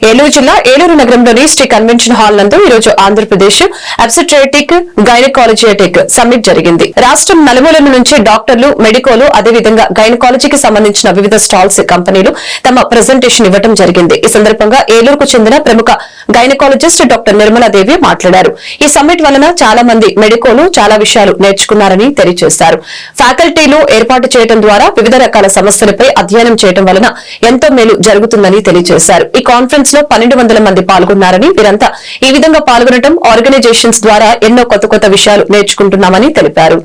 ఏలూరు జిల్లా ఏలూరు నగరంలోని Shri convention hall నందు ఈరోజు ఆంధ్రప్రదేశ్ అబ్స్టెట్రిక్ గైనకాలజియాటిక్ సమ్మిట్ జరిగింది. రాష్ట్రం నలుమూలల నుంచి డాక్టర్లు, మెడికోలు, అదేవిధంగా గైనకాలజీకి సంబంధించిన వివిధ స్టాల్స్ కంపెనీలు తమ ప్రెజెంటేషన్ ఇవ్వడం జరిగింది. ఈ సందర్భంగా ఏలూరుకు చెందిన ప్రముఖ గైనకాలజిస్ట్ డాక్టర్ నిర్మలాదేవి మాట్లాడారు. ఈ సమ్మిట్ వలన చాలా మంది మెడికోలు చాలా విషయాలు నేర్చుకున్నారని తెలియజేశారు. ఫ్యాకల్టీలు ఏర్పాటు చేయడం ద్వారా వివిధ రకాల సమస్యలపై అధ్యయనం చేయడం వలన ఎంతో మేలు జరుగుతుందని తెలియజేశారు. ఈ కాన్ఫరెన్స్ లో 1200 మంది పాల్గొన్నారని, వీరంతా ఈ విధంగా పాల్గొనడం ఆర్గనైజేషన్స్ ద్వారా ఎన్నో కొత్త విషయాలు నేర్చుకుంటున్నామని తెలిపారు.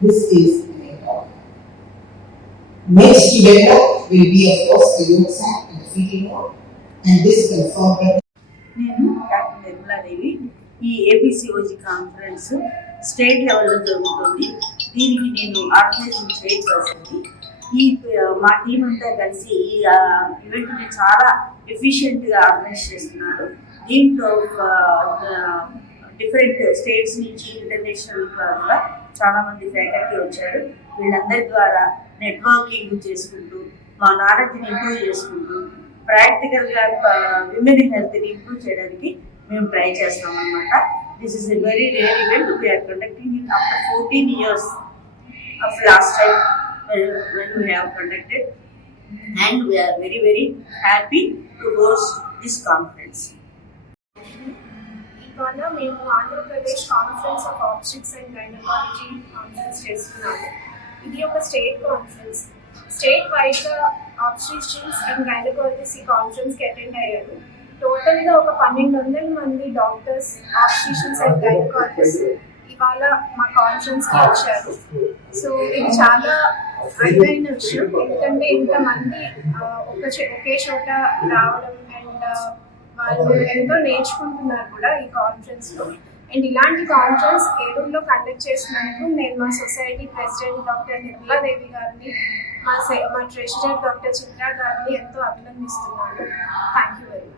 This is next event will be of course the USAC and the feeding one, and this confirmed. నేను డాక్టర్ నిర్మలాదేవి. ఈ ఏపీసీఓజీ కాన్ఫరెన్స్ స్టేట్ లెవెల్లో జరుగుతుంది. దీనికి నేను ఆర్గనైజింగ్ చైర్పర్సన్. ఈ మా టీం అంతా కలిసి ఈ ఈవెంట్ని చాలా ఎఫిషియెంట్గా ఆర్గనైజ్ చేస్తున్నారు. దీంట్లో డిఫరెంట్ స్టేట్స్ నుంచి ఇంటర్నేషనల్ కూడా చాలా మంది ఫ్యాకల్టీ వచ్చారు. వీళ్ళందరి ద్వారా నెట్వర్కింగ్ చేసుకుంటూ మా నాలెడ్జ్ని ఇంప్రూవ్ చేసుకుంటూ ప్రాక్టికల్గా విమెన్ హెల్త్ని ఇంప్రూవ్ చేయడానికి మేము ట్రై చేస్తాం అన్నమాట. This is a very rare event. We're conducting it after 14 years of last time when we have conducted, and we are very happy to host this conference. ఇవాళ మేము Andhra Pradesh conference of obstetrics and gynaecology conference చేస్తున్నాము. ఇది ఒక state conference. State వైడ్గా obstetricians and gynaecologist ఈ కాన్ఫరెన్స్కి attend అయ్యారు. టోటల్గా ఒక 1200 మంది డాక్టర్స్, ఆబ్స్టెట్రిషియన్స్ అండ్ గైనకాలజిస్ట్ ఇవాళ మా కాన్ఫరెన్స్కి వచ్చారు. సో ఇది చాలా అరుదైన విషయం, ఎందుకంటే ఇంతమంది ఒకే చోట రావడం అండ్ వాళ్ళు ఎంతో నేర్చుకుంటున్నారు కూడా ఈ కాన్ఫరెన్స్లో. అండ్ ఇలాంటి కాన్ఫరెన్స్ ఏలూరులో కండక్ట్ చేసినందుకు నేను మా సొసైటీ ప్రెసిడెంట్ డాక్టర్ నిర్మలాదేవి గారిని, మా ట్రెజరర్ డాక్టర్ చిత్ర గారిని ఎంతో అభినందిస్తున్నాను. Thank you very much.